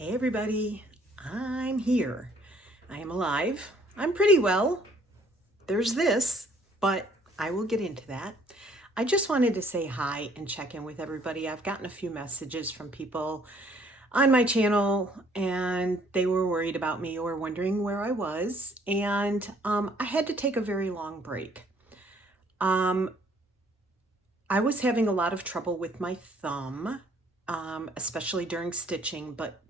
Hey everybody, I'm here. I am alive. I'm pretty well. There's this, but I will get into that. I just wanted to say hi and check in with everybody. I've gotten a few messages from people on my channel and they were worried about me or wondering where I was. And I had to take a very long break. I was having a lot of trouble with my thumb, especially during stitching, but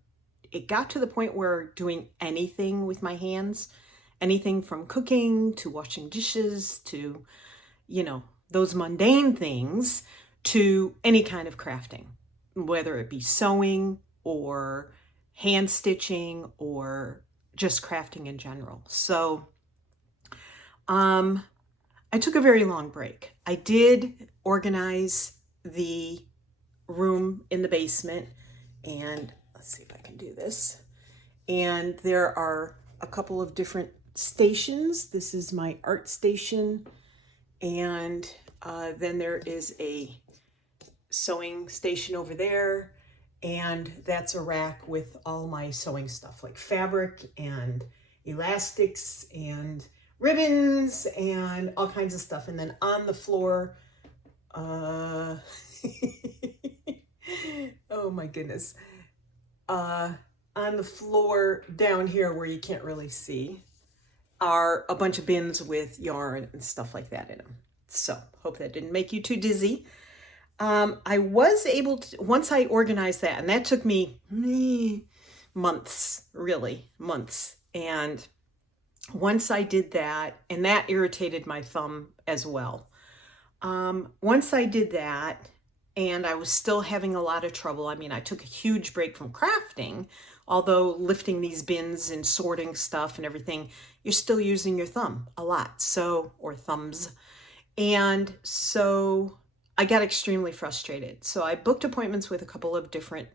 it got to the point where doing anything with my hands, anything from cooking to washing dishes to, those mundane things to any kind of crafting, whether it be sewing or hand stitching or just crafting in general. So, I took a very long break. I did organize the room in the basement, and let's see if I can do this. And there are a couple of different stations. This is my art station, and then there is a sewing station over there, and that's a rack with all my sewing stuff like fabric and elastics and ribbons and all kinds of stuff. And then on the floor, oh my goodness, on the floor down here where you can't really see are a bunch of bins with yarn and stuff like that in them. So hope that didn't make you too dizzy. I was able to, once I organized that, and that took me months, really months. And once I did that, and that irritated my thumb as well. Once I did that, and I was still having a lot of trouble. I mean, I took a huge break from crafting, although lifting these bins and sorting stuff and everything, you're still using your thumb a lot, or thumbs. And so I got extremely frustrated. So I booked appointments with a couple of different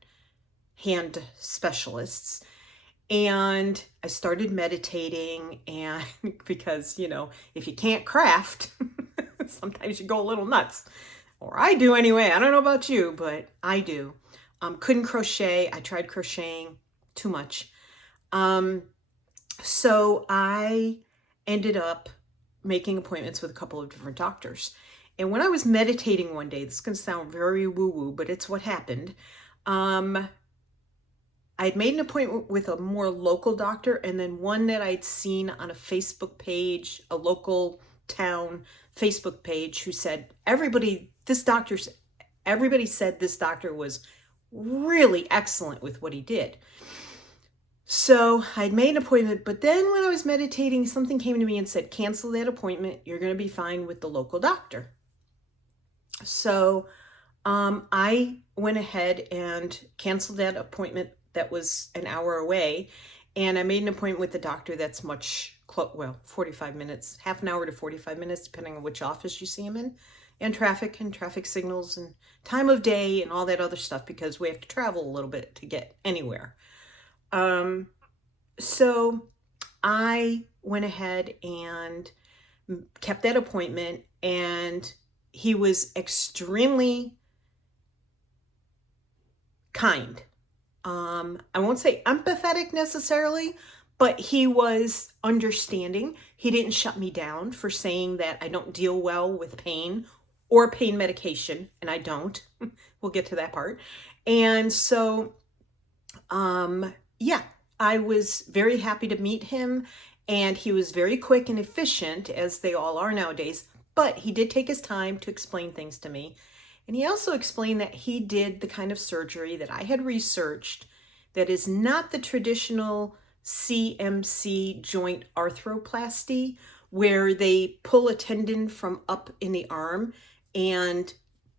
hand specialists, and I started meditating. And because, if you can't craft, sometimes you go a little nuts. Or I do anyway. I don't know about you, but I do. Couldn't crochet. I tried crocheting too much. So I ended up making appointments with a couple of different doctors. And when I was meditating one day, this is going to sound very woo-woo, but it's what happened. I had made an appointment with a more local doctor, and then one that I'd seen on a Facebook page, a local town Facebook page, who said everybody said this doctor was really excellent with what he did. So I'd made an appointment, but then when I was meditating, something came to me and said, cancel that appointment. You're going to be fine with the local doctor. So I went ahead and canceled that appointment that was an hour away, and I made an appointment with the doctor that's 45 minutes, half an hour to 45 minutes, depending on which office you see him in, and traffic signals and time of day and all that other stuff, because we have to travel a little bit to get anywhere. So I went ahead and kept that appointment, and he was extremely kind. I won't say empathetic necessarily, but he was understanding. He didn't shut me down for saying that I don't deal well with pain or pain medication, and I don't. We'll get to that part. And so, yeah, I was very happy to meet him, and he was very quick and efficient, as they all are nowadays, but he did take his time to explain things to me. And he also explained that he did the kind of surgery that I had researched that is not the traditional CMC Joint Arthroplasty, where they pull a tendon from up in the arm and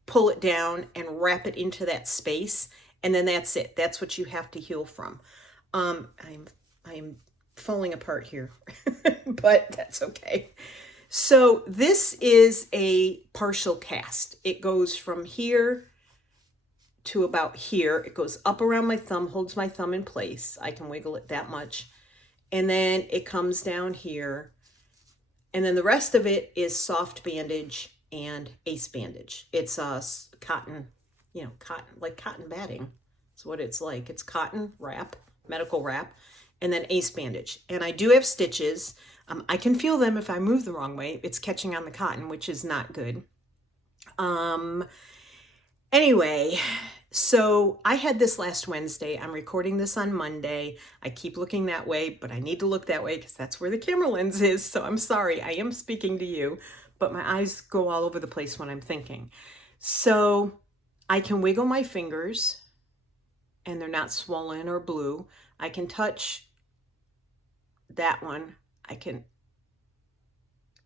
pull it down and wrap it into that space, and then that's it. That's what you have to heal from. I'm falling apart here, but that's okay. So this is a partial cast. It goes from here to about here. It goes up around my thumb, holds my thumb in place. I can wiggle it that much. And then it comes down here. And then the rest of it is soft bandage and ace bandage. It's cotton, like cotton batting. It's what it's like. It's cotton wrap, medical wrap, and then ace bandage. And I do have stitches. I can feel them if I move the wrong way. It's catching on the cotton, which is not good. Anyway, so I had this last Wednesday. I'm recording this on Monday. I keep looking that way, but I need to look that way because that's where the camera lens is. So I'm sorry, I am speaking to you, but my eyes go all over the place when I'm thinking. So I can wiggle my fingers and they're not swollen or blue. I can touch that one. I can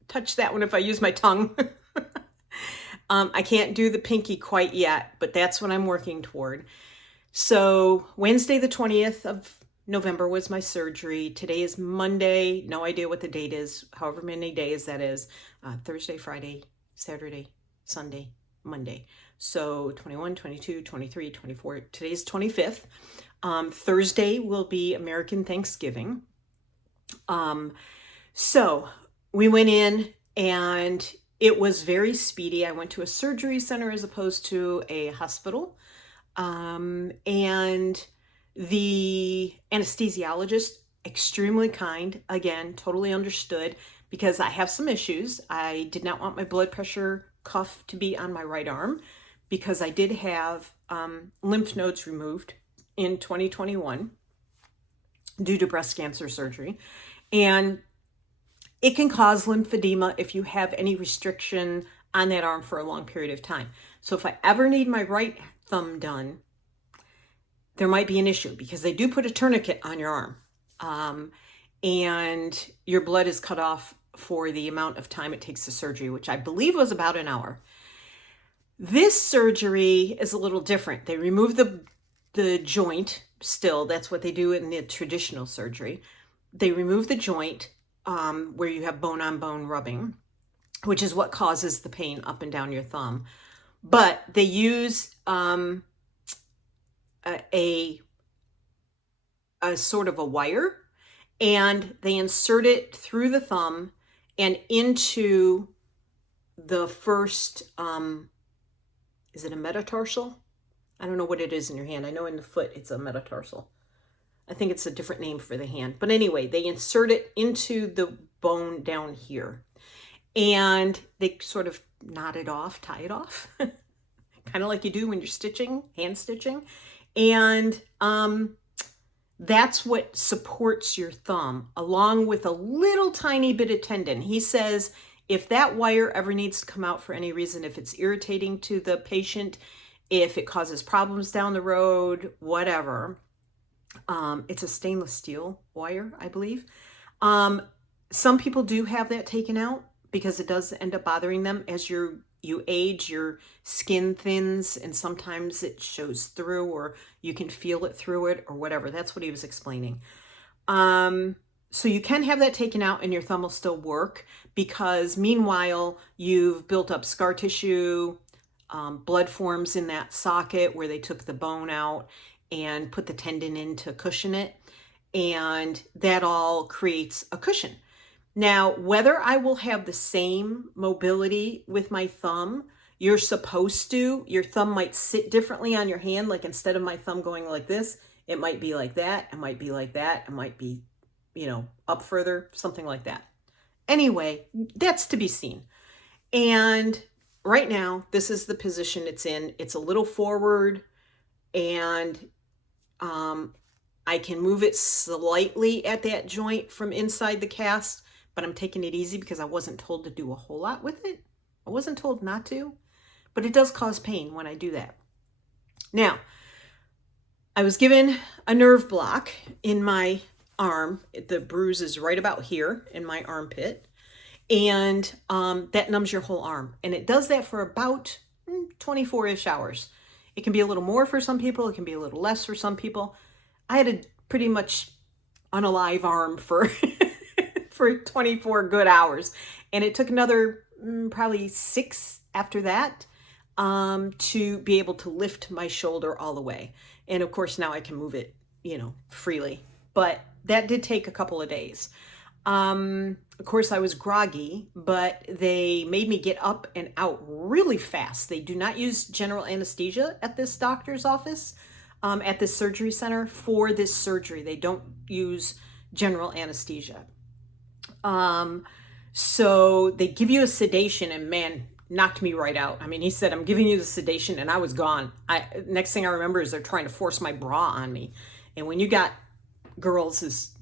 touch that one if I use my tongue. I can't do the pinky quite yet, but that's what I'm working toward. So Wednesday, the 20th of November was my surgery. Today is Monday. No idea what the date is, however many days that is. Thursday, Friday, Saturday, Sunday, Monday. So 21, 22, 23, 24. Today's 25th. Thursday will be American Thanksgiving. So we went in and it was very speedy. I went to a surgery center as opposed to a hospital. And the anesthesiologist, extremely kind, again, totally understood because I have some issues. I did not want my blood pressure cuff to be on my right arm because I did have lymph nodes removed in 2021 due to breast cancer surgery. And it can cause lymphedema if you have any restriction on that arm for a long period of time. So if I ever need my right thumb done, there might be an issue because they do put a tourniquet on your arm. And your blood is cut off for the amount of time it takes the surgery, which I believe was about an hour. This surgery is a little different. They remove the joint still. That's what they do in the traditional surgery. They remove the joint where you have bone on bone rubbing, which is what causes the pain up and down your thumb. But they use a sort of a wire, and they insert it through the thumb and into the first, is it a metatarsal? I don't know what it is in your hand. I know in the foot it's a metatarsal. I think it's a different name for the hand. But anyway, they insert it into the bone down here. And they sort of knot it off, tie it off. Kind of like you do when you're stitching, hand stitching. And that's what supports your thumb, along with a little tiny bit of tendon. He says if that wire ever needs to come out for any reason, if it's irritating to the patient, if it causes problems down the road, whatever, it's a stainless steel wire, I believe. Some people do have that taken out because it does end up bothering them. As you age, your skin thins and sometimes it shows through, or you can feel it through it or whatever. That's what he was explaining. So you can have that taken out and your thumb will still work because meanwhile you've built up scar tissue, blood forms in that socket where they took the bone out and put the tendon in to cushion it. And that all creates a cushion. Now, whether I will have the same mobility with my thumb, you're supposed to. Your thumb might sit differently on your hand. Like instead of my thumb going like this, it might be like that. It might be like that. It might be, up further, something like that. Anyway, that's to be seen. And right now, this is the position it's in. It's a little forward and I can move it slightly at that joint from inside the cast, but I'm taking it easy because I wasn't told to do a whole lot with it. I wasn't told not to, but it does cause pain when I do that. Now, I was given a nerve block in my arm. The bruise is right about here in my armpit, and that numbs your whole arm. And it does that for about 24-ish hours. It can be a little more for some people. It can be a little less for some people. I had a pretty much unalive arm for 24 good hours. And it took another probably 6 after that to be able to lift my shoulder all the way. And of course, now I can move it, freely. But that did take a couple of days. Of course, I was groggy, but they made me get up and out really fast. They do not use general anesthesia at this doctor's office. at this surgery center for this surgery. They don't use general anesthesia. So they give you a sedation, and man, knocked me right out. I mean, he said, I'm giving you the sedation, and I was gone. Next thing I remember is they're trying to force my bra on me. And when you got girls as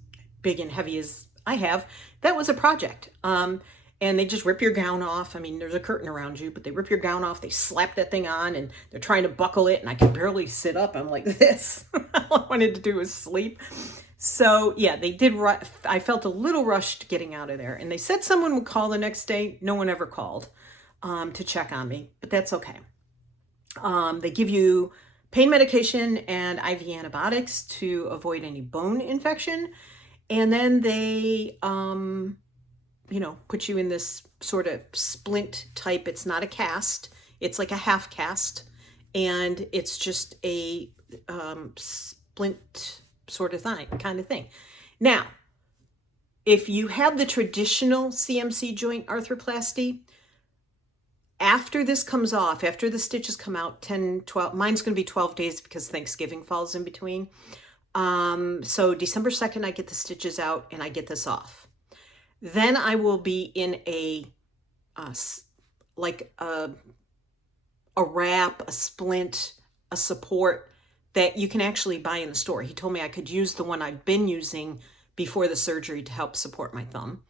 big and heavy as I have, that was a project. And they just rip your gown off. I mean, there's a curtain around you, but they rip your gown off. They slap that thing on, and they're trying to buckle it, and I could barely sit up. I'm like this. All I wanted to do was sleep. So yeah, they did. I felt a little rushed getting out of there, and they said someone would call the next day. No one ever called to check on me, but that's okay. They give you pain medication and IV antibiotics to avoid any bone infection, and then they, put you in this sort of splint type. It's not a cast; it's like a half cast, and it's just a splint sort of kind of thing. Now, if you have the traditional CMC joint arthroplasty, after this comes off, after the stitches come out, 10, 12, mine's going to be 12 days because Thanksgiving falls in between. So December 2nd, I get the stitches out and I get this off. Then I will be in a wrap, a splint, a support that you can actually buy in the store. He told me I could use the one I've been using before the surgery to help support my thumb,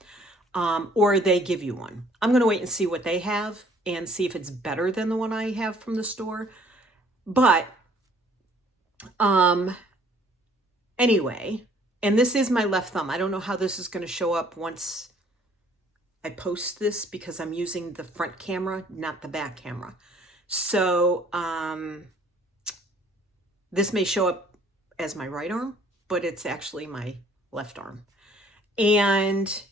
or they give you one. I'm going to wait and see what they have and see if it's better than the one I have from the store. But anyway, and this is my left thumb. I don't know how this is going to show up once I post this because I'm using the front camera, not the back camera. So this may show up as my right arm, but it's actually my left arm. And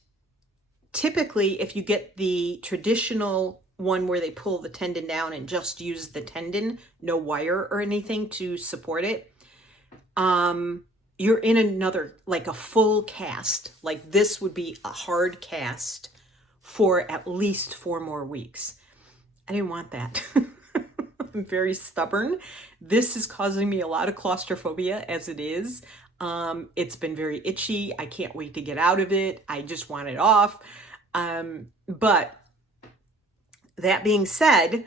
typically, if you get the traditional one where they pull the tendon down and just use the tendon, no wire or anything to support it, you're in another, like a full cast. Like this would be a hard cast for at least 4 more weeks. I didn't want that. I'm very stubborn. This is causing me a lot of claustrophobia as it is. It's been very itchy. I can't wait to get out of it. I just want it off. But that being said,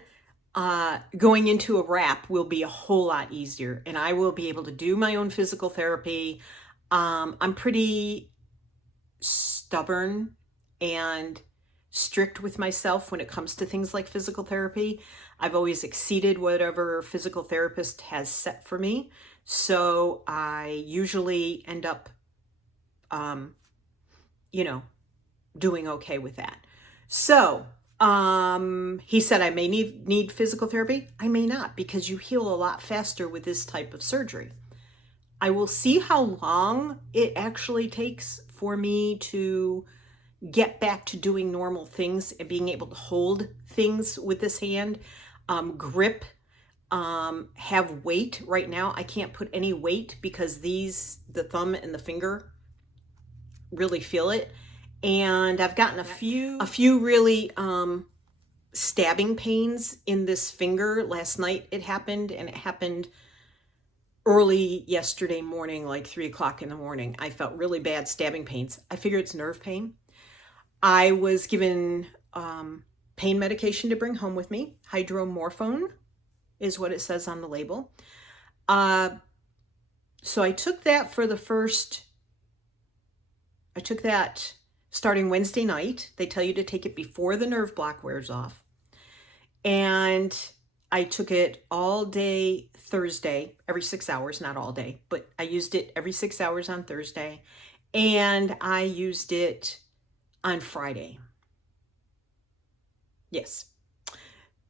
going into a wrap will be a whole lot easier, and I will be able to do my own physical therapy. I'm pretty stubborn and strict with myself when it comes to things like physical therapy. I've always exceeded whatever physical therapist has set for me. So I usually end up, doing okay with that. So he said I may need physical therapy. I may not, because you heal a lot faster with this type of surgery. I will see how long it actually takes for me to get back to doing normal things and being able to hold things with this hand, grip, have weight. Right now I can't put any weight because the thumb and the finger really feel it. And I've gotten a few really stabbing pains in this finger. Last night it happened, and it happened early yesterday morning, like 3 o'clock in the morning. I felt really bad stabbing pains. I figure it's nerve pain. I was given pain medication to bring home with me. Hydromorphone is what it says on the label. So I took that starting Wednesday night. They tell you to take it before the nerve block wears off. And I took it all day Thursday, every 6 hours, not all day, but I used it every 6 hours on Thursday. And I used it on Friday. Yes.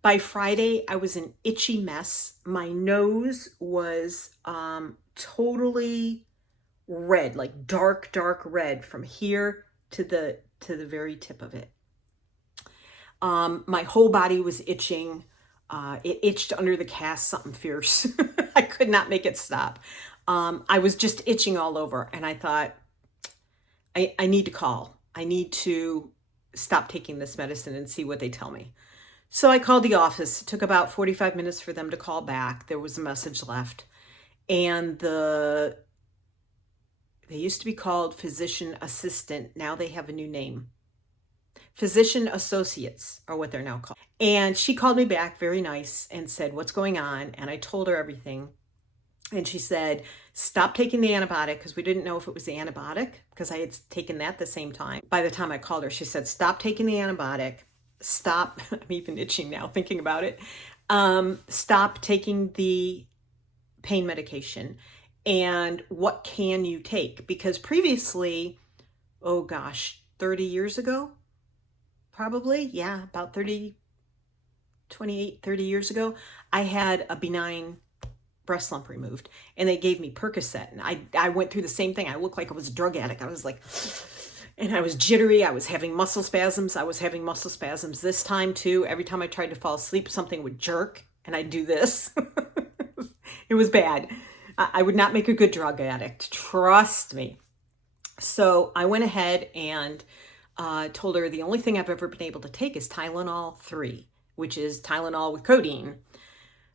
By Friday, I was an itchy mess. My nose was totally red, like dark, dark red from here to the very tip of it. My whole body was itching. It itched under the cast, something fierce. I could not make it stop. I was just itching all over, and I thought, I need to call. I need to stop taking this medicine and see what they tell me. So I called the office. It took about 45 minutes for them to call back. There was a message left. and they used to be called physician assistant. Now they have a new name. Physician associates are what they're now called. And she called me back, very nice, and said, what's going on? And I told her everything. And she said, stop taking the antibiotic, because we didn't know if it was the antibiotic, because I had taken that at the same time. By the time I called her, she said, stop taking the antibiotic. Stop. I'm even itching now thinking about it. Stop taking the pain medication. And what can you take? Because previously, oh gosh, 30 years ago, probably, yeah, about 30 years ago, I had a benign breast lump removed, and they gave me Percocet, and I went through the same thing. I looked like I was a drug addict. I was like, and I was jittery. I was having muscle spasms. This time too. Every time I tried to fall asleep, something would jerk, and I'd do this. It was bad. I would not make a good drug addict. Trust me. So I went ahead and told her the only thing I've ever been able to take is Tylenol 3, which is Tylenol with codeine.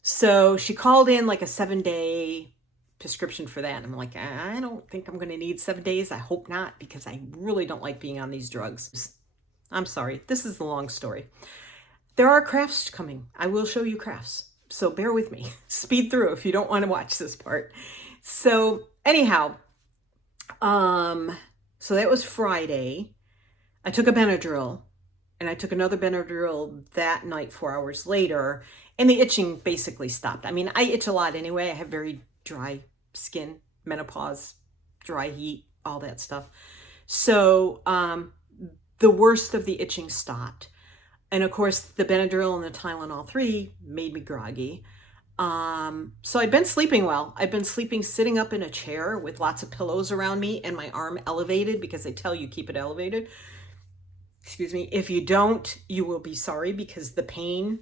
So she called in like a 7-day prescription for that. I'm like, I don't think I'm going to need 7 days. I hope not, because I really don't like being on these drugs. I'm sorry. This is the long story. There are crafts coming. I will show you crafts. So bear with me. Speed through if you don't want to watch this part. So anyhow, so that was Friday. I took a Benadryl, and I took another Benadryl that night 4 hours later, and the itching basically stopped. I mean, I itch a lot anyway. I have very dry skin, menopause, dry heat, all that stuff. So the worst of the itching stopped. And of course, the Benadryl and the Tylenol 3 made me groggy. So I've been sleeping well. I've been sleeping sitting up in a chair with lots of pillows around me and my arm elevated, because they tell you keep it elevated. Excuse me. If you don't, you will be sorry, because the pain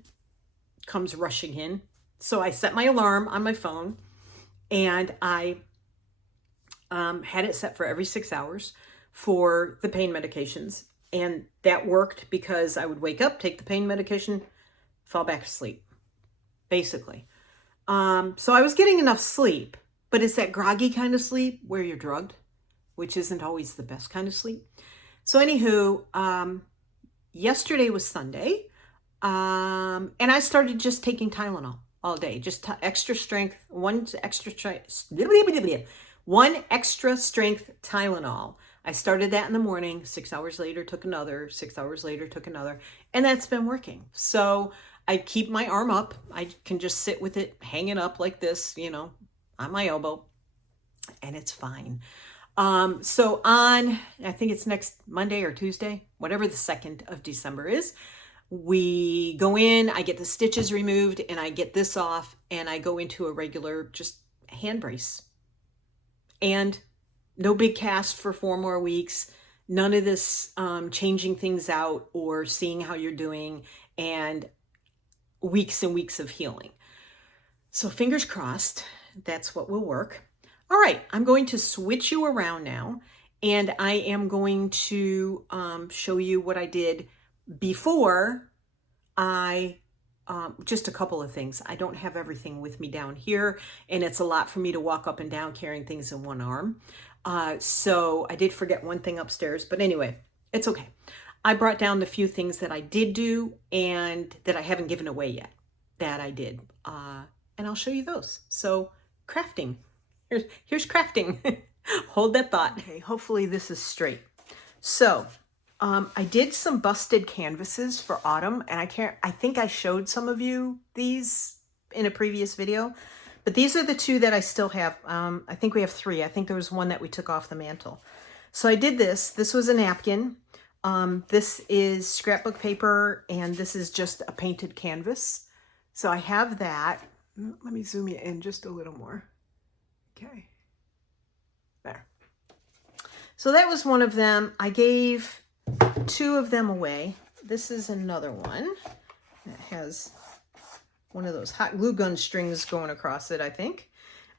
comes rushing in. So I set my alarm on my phone, and I had it set for every 6 hours for the pain medications. And that worked, because I would wake up, take the pain medication, fall back asleep, basically. So I was getting enough sleep, but it's that groggy kind of sleep where you're drugged, which isn't always the best kind of sleep. So anywho, yesterday was Sunday, and I started just taking Tylenol all day, just one extra strength Tylenol. I started that in the morning. 6 hours later, took another. 6 hours later, took another, and that's been working. So I keep my arm up. I can just sit with it hanging up like this, on my elbow, and it's fine. So on, I think it's next Monday or Tuesday, whatever the 2nd of December is, we go in, I get the stitches removed, and I get this off, and I go into a regular just hand brace. And no big cast for 4 more weeks. None of this changing things out or seeing how you're doing, and weeks and weeks of healing. So fingers crossed, that's what will work. All right, I'm going to switch you around now, and I am going to show you what I did before I, just a couple of things. I don't have everything with me down here, and it's a lot for me to walk up and down carrying things in one arm. So I did forget one thing upstairs, but anyway, it's okay. I brought down the few things that I did do and that I haven't given away yet that I did. And I'll show you those. So crafting, here's crafting. Hold that thought. Okay, hopefully this is straight. So I did some busted canvases for autumn, and I think I showed some of you these in a previous video, but these are the 2 that I still have. I think we have 3. I think there was one that we took off the mantle. So I did this. This was a napkin. This is scrapbook paper, and this is just a painted canvas. So I have that. Let me zoom you in just a little more. Okay. There. So that was one of them. I gave 2 of them away. This is another one that has one of those hot glue gun strings going across it, I think.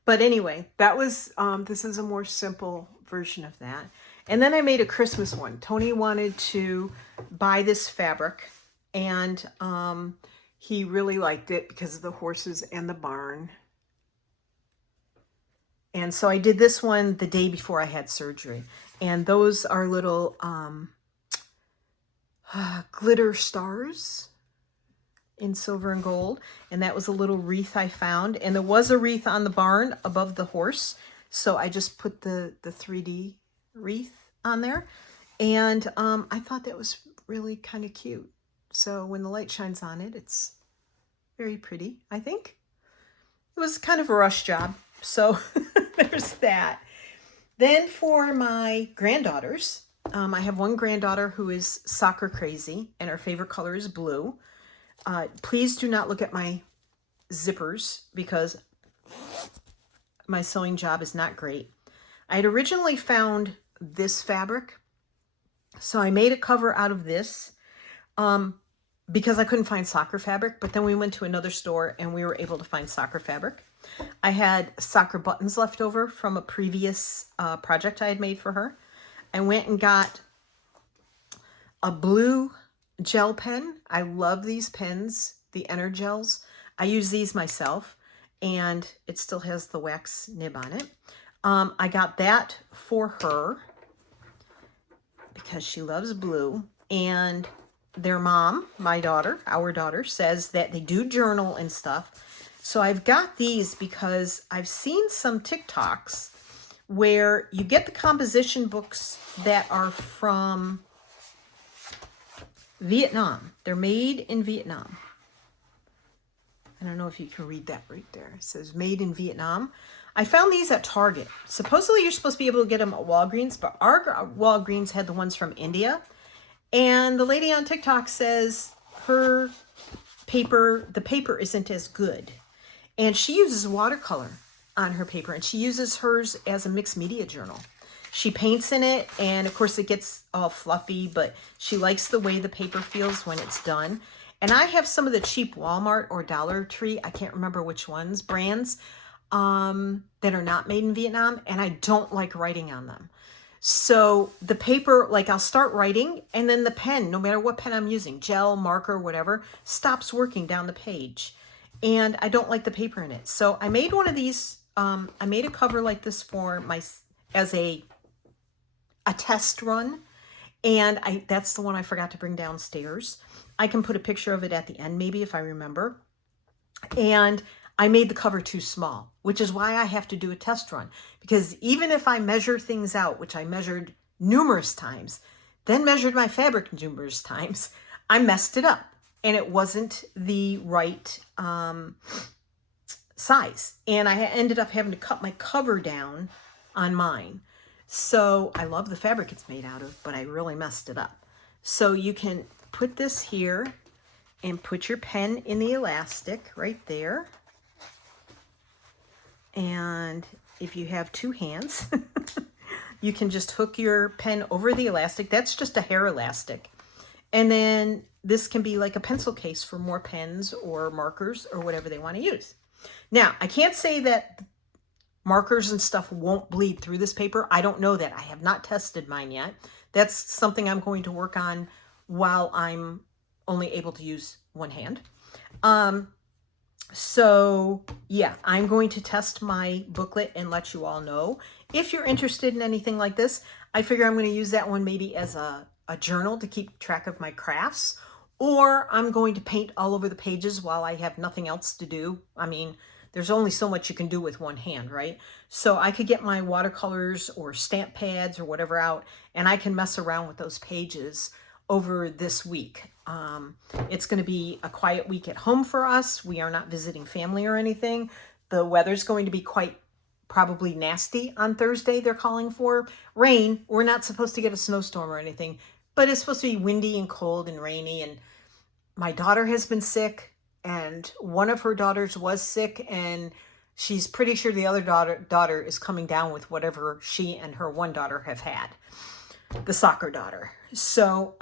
But anyway, that was, this is a more simple version of that. And then I made a Christmas one. Tony wanted to buy this fabric, and he really liked it because of the horses and the barn. And so I did this one the day before I had surgery. And those are little glitter stars in silver and gold. And that was a little wreath I found. And there was a wreath on the barn above the horse. So I just put the 3D wreath on there. And I thought that was really kind of cute. So when the light shines on it, it's very pretty, I think. It was kind of a rush job. So there's that. Then for my granddaughters, I have one granddaughter who is soccer crazy and her favorite color is blue. Please do not look at my zippers because my sewing job is not great. I had originally found this fabric, so I made a cover out of this because I couldn't find soccer fabric, but then we went to another store and we were able to find soccer fabric. I had soccer buttons left over from a previous project I had made for her. I went and got a blue gel pen. I love these pens, the Energels. I use these myself, and it still has the wax nib on it. I got that for her because she loves blue, and their mom, my daughter, our daughter, says that they do journal and stuff. So I've got these because I've seen some TikToks where you get the composition books that are from Vietnam. They're made in Vietnam. I don't know if you can read that right there. It says made in Vietnam. I found these at Target. Supposedly you're supposed to be able to get them at Walgreens, but our Walgreens had the ones from India. And the lady on TikTok says her paper, the paper isn't as good. And she uses watercolor on her paper, and she uses hers as a mixed media journal. She paints in it, and of course it gets all fluffy, but she likes the way the paper feels when it's done. And I have some of the cheap Walmart or Dollar Tree, I can't remember which ones, brands, that are not made in Vietnam, and I don't like writing on them. So the paper, like I'll start writing, and then the pen, no matter what pen I'm using, gel, marker, whatever, stops working down the page. And I don't like the paper in it. So I made one of these, I made a cover like this for my, as a test run. And that's the one I forgot to bring downstairs. I can put a picture of it at the end, maybe, if I remember. And I made the cover too small, which is why I have to do a test run. Because even if I measure things out, which I measured numerous times, then measured my fabric numerous times, I messed it up. And it wasn't the right size. And I ended up having to cut my cover down on mine. So I love the fabric it's made out of, but I really messed it up. So you can put this here and put your pen in the elastic right there. And if you have two hands, you can just hook your pen over the elastic. That's just a hair elastic. And then this can be like a pencil case for more pens or markers or whatever they want to use. Now, I can't say that markers and stuff won't bleed through this paper. I don't know that. I have not tested mine yet. That's something I'm going to work on while I'm only able to use one hand. So yeah, I'm going to test my booklet and let you all know. If you're interested in anything like this, I figure I'm going to use that one maybe as a journal to keep track of my crafts, or I'm going to paint all over the pages while I have nothing else to do. I mean, there's only so much you can do with one hand, right? So I could get my watercolors or stamp pads or whatever out, and I can mess around with those pages over this week. It's going to be a quiet week at home for us. We are not visiting family or anything. The weather's going to be quite probably nasty on Thursday. They're calling for rain. We're not supposed to get a snowstorm or anything, but it's supposed to be windy and cold and rainy. And my daughter has been sick, and one of her daughters was sick, and she's pretty sure the other daughter is coming down with whatever she and her one daughter have had, the soccer daughter. So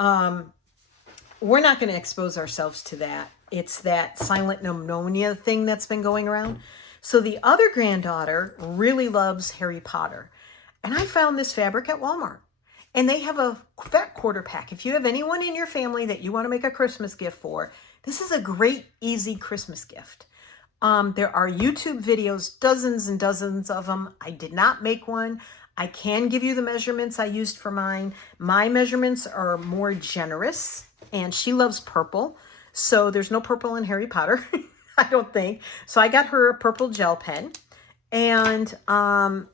we're not going to expose ourselves to that. It's that silent pneumonia thing that's been going around. So the other granddaughter really loves Harry Potter. And I found this fabric at Walmart. And they have a fat quarter pack. If you have anyone in your family that you want to make a Christmas gift for, this is a great, easy Christmas gift. There are YouTube videos, dozens and dozens of them. I did not make one. I can give you the measurements I used for mine. My measurements are more generous, and she loves purple. So there's no purple in Harry Potter, I don't think. So I got her a purple gel pen. And I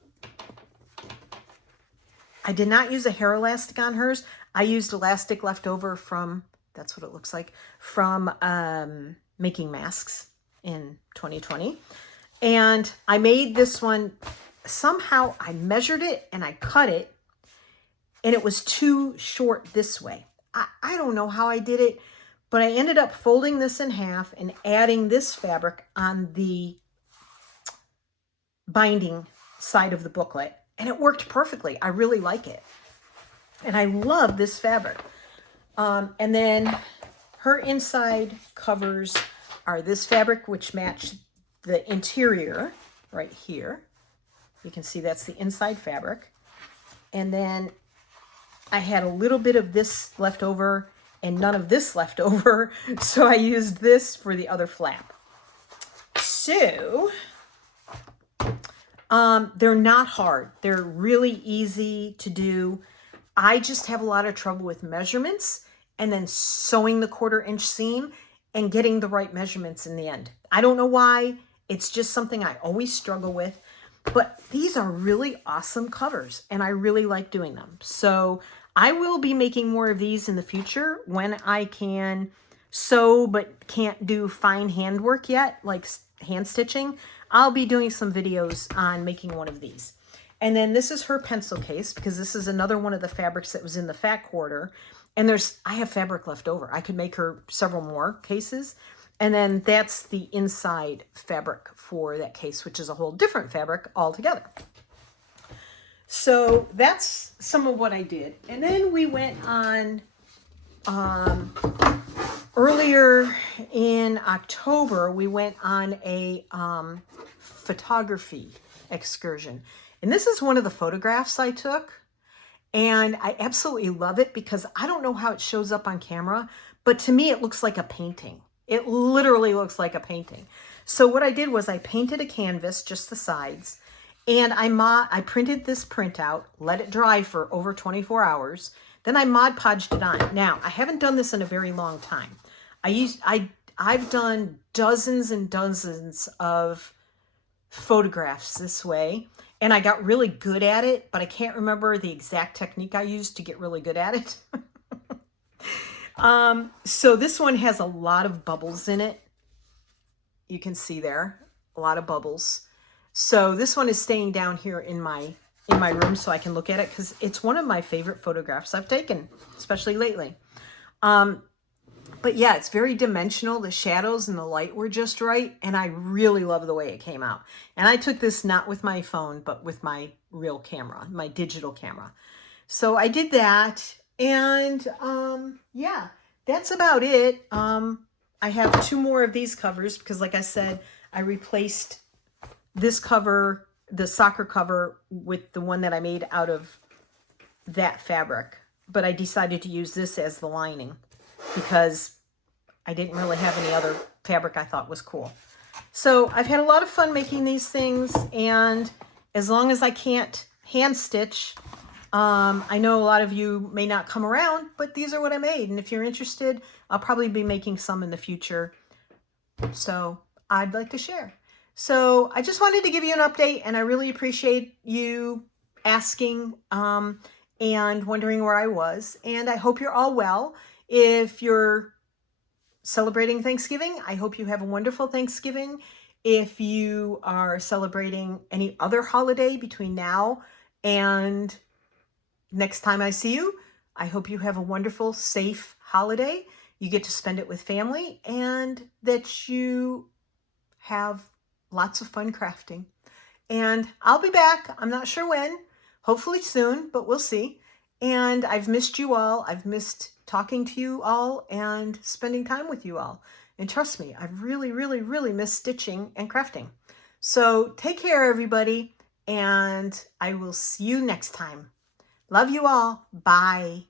did not use a hair elastic on hers. I used elastic left over from, that's what it looks like, from making masks in 2020. And I made this one, somehow I measured it and I cut it, and it was too short this way. I don't know how I did it, but I ended up folding this in half and adding this fabric on the binding side of the booklet, and it worked perfectly. I really like it, and I love this fabric. And then her inside covers are this fabric, which match the interior right here. You can see that's the inside fabric. And then I had a little bit of this left over and none of this left over, so I used this for the other flap. So they're not hard. They're really easy to do. I just have a lot of trouble with measurements and then sewing the 1/4 inch seam and getting the right measurements in the end. I don't know why. It's just something I always struggle with. But these are really awesome covers, and I really like doing them. So I will be making more of these in the future when I can sew but can't do fine handwork yet, like hand stitching. I'll be doing some videos on making one of these. And then this is her pencil case, because this is another one of the fabrics that was in the fat quarter. And I have fabric left over. I could make her several more cases. And then that's the inside fabric for that case, which is a whole different fabric altogether. So that's some of what I did. And then we went on, earlier in October, we went on a photography excursion. And this is one of the photographs I took. And I absolutely love it because I don't know how it shows up on camera, but to me, it looks like a painting. It literally looks like a painting. So what I did was I painted a canvas, just the sides, and I printed this printout, let it dry for over 24 hours. Then I Mod Podged it on. Now, I haven't done this in a very long time. I've done dozens and dozens of photographs this way, and I got really good at it, but I can't remember the exact technique I used to get really good at it. So this one has a lot of bubbles in it. You can see there, a lot of bubbles. So this one is staying down here in my room so I can look at it, because it's one of my favorite photographs I've taken, especially lately. But yeah, it's very dimensional. The shadows and the light were just right, and I really love the way it came out. And I took this not with my phone, but with my real camera, my digital camera. So I did that. And yeah, that's about it. I have 2 more of these covers because, like I said, I replaced this cover, the soccer cover, with the one that I made out of that fabric. But I decided to use this as the lining because I didn't really have any other fabric I thought was cool. So I've had a lot of fun making these things, and as long as I can't hand stitch, I know a lot of you may not come around, but these are what I made. And if you're interested, I'll probably be making some in the future. So I'd like to share. So I just wanted to give you an update, and I really appreciate you asking and wondering where I was. And I hope you're all well. If you're celebrating Thanksgiving, I hope you have a wonderful Thanksgiving. If you are celebrating any other holiday between now and next time I see you, I hope you have a wonderful, safe holiday. You get to spend it with family, and that you have lots of fun crafting. And I'll be back. I'm not sure when, hopefully soon, but we'll see. And I've missed you all. I've missed talking to you all and spending time with you all. And trust me, I've really, really, really missed stitching and crafting. So take care, everybody, and I will see you next time. Love you all. Bye.